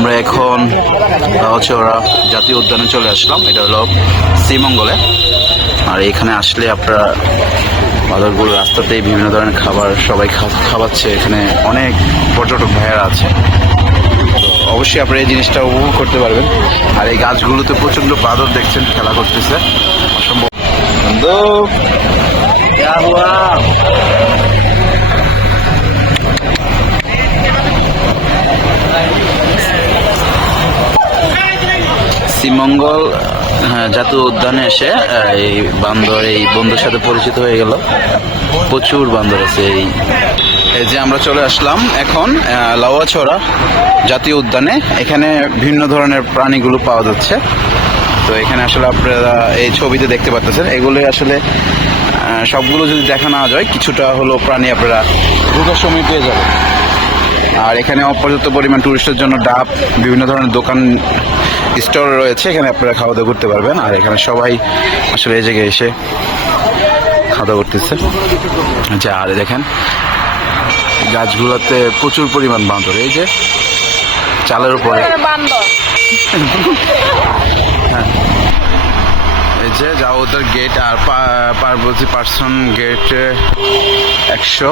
আমরা এখন হচ্ছে ওরা জাতীয় উদ্যানে চলে আসলাম। এটা হলো শ্রীমঙ্গলে। আর এখানে আসলে আপনারা বাদরগুলো রাস্তাতেই বিভিন্ন ধরনের খাবার সবাই খাওয়াচ্ছে। এখানে অনেক পর্যটক ভাইয়ারা আছে। অবশ্যই আপনারা এই জিনিসটা উপভোগ করতে পারবেন। আর এই গাছগুলোতে প্রচণ্ড বাদর দেখছেন, খেলা করতেছে। অসম্ভব। শ্রীমঙ্গল হ্যাঁ, জাতীয় উদ্যানে এসে এই বান্দর এই বন্ধুর সাথে পরিচিত হয়ে গেল। প্রচুর বান্দর আছে এই। এই যে আমরা চলে আসলাম এখন আহ, লাউয়াছড়া জাতীয় উদ্যানে। এখানে ভিন্ন ধরনের প্রাণীগুলো পাওয়া যাচ্ছে। তো এখানে আসলে আপনারা এই ছবিতে দেখতে পাচ্ছেন এগুলো আসলে সবগুলো যদি দেখা না যায় কিছুটা হলো প্রাণী আপনারা ঢুকার সময় পেয়ে যাবেন। আর এখানে অপর্যাপ্ত পরিমাণ টুরিস্টের জন্য ডাব বিভিন্ন ধরনের দোকান স্টোর রয়েছে এখানে আপনারা খাওয়া দাওয়া করতে পারবেন। আর এখানে সবাই আসলে এই জায়গায় এসে খাওয়া দাওয়া করতেছে। আচ্ছা আর দেখেন গাছগুলোতে প্রচুর পরিমাণ বাঁদর এই যে চালের উপরে। বান্দর। এই যে গেট আর পার্বতী পার্সন গেট একশো।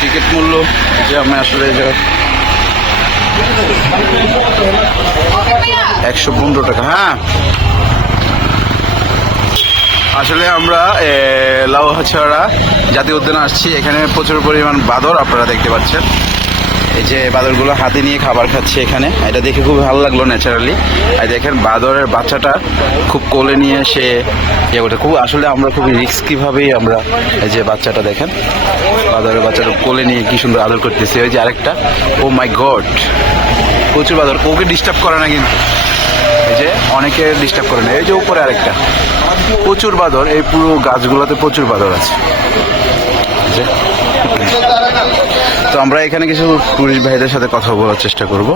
টিকিট মূল্য যে আমি আসলে যে একশো পনেরো টাকা হ্যাঁ। আসলে আমরা লাউহাছড়া জাতীয় উদ্যানে আসছি। এখানে প্রচুর পরিমাণ বাদর আপনারা দেখতে পাচ্ছেন। এই যে বাদরগুলো হাতে নিয়ে খাবার খাচ্ছে এখানে। এটা দেখে খুব ভালো লাগল ন্যাচারালি আর দেখেন, বাদরের বাচ্চাটা খুব কোলে নিয়ে সে ইয়ে করতে খুব আসলে আমরা খুব রিস্কি ভাবেই আমরা এই যে বাচ্চাটা দেখেন, বাদরের বাচ্চাটা কোলে নিয়ে কি সুন্দর আদর করতেছে। ওই যে আরেকটা ও মাই গড প্রচুর বাদর। ওকে ডিস্টার্ব করে না কিন্তু। এই যে অনেকে ডিস্টার্ব করে না। এই যে উপরে আরেকটা, প্রচুর বাদর। এই পুরো গাছগুলোতে প্রচুর বাদর আছে। তো আমরা এখানে কিছু টুরিস্ট ভাইদের সাথে কথা বলার চেষ্টা করব।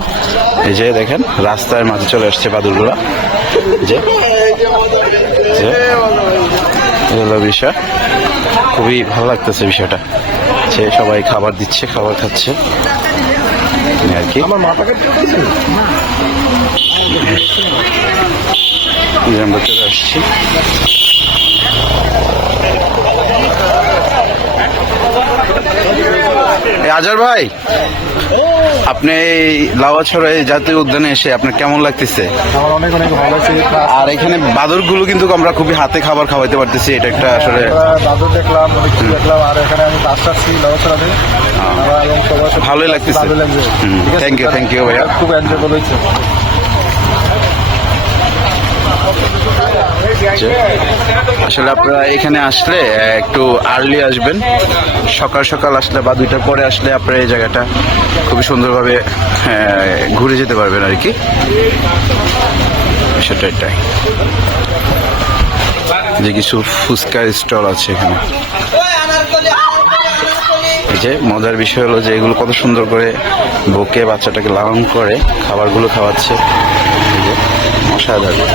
এই যে দেখেন রাস্তার মাঝে চলে আসছে বাদুরগুলা যে হলো বিষয়। খুবই ভালো লাগতেছে বিষয়টা। যে সবাই খাবার দিচ্ছে খাবার খাচ্ছে। আর কি। আমরা চলে আসছি। আজার ভাই আপনি এই লাউয়াছড়া এই জাতীয় উদ্যানে এসে আপনার কেমন লাগতেছে? আমার অনেক অনেক ভালো লাগছে। আর এখানে বাদরগুলো কিন্তু আমরা খুবই হাতে খাবার খাওয়াইতে পারতেছি এটা একটা আসলে দেখলাম দেখলাম আর এখানে আমি কাজ ভালোই লাগতেছে। thank you, thank you ভাইয়া। খুব এনজয় করেছে যে আসলে আপনারা এখানে আসলে একটু আর্লি আসবেন। সকাল সকাল আসলে বা দুইটার পরে আসলে আপনারা এই জায়গাটা খুবই সুন্দরভাবে ঘুরে যেতে পারবেন আর কি। সেটা এটাই। যে কিছু ফুচকার স্টল আছে এখানে। এই যে মজার বিষয় হলো যে এগুলো কত সুন্দর করে বকে বাচ্চাটাকে লালন করে, খাবারগুলো খাওয়াচ্ছে। অসাধারণ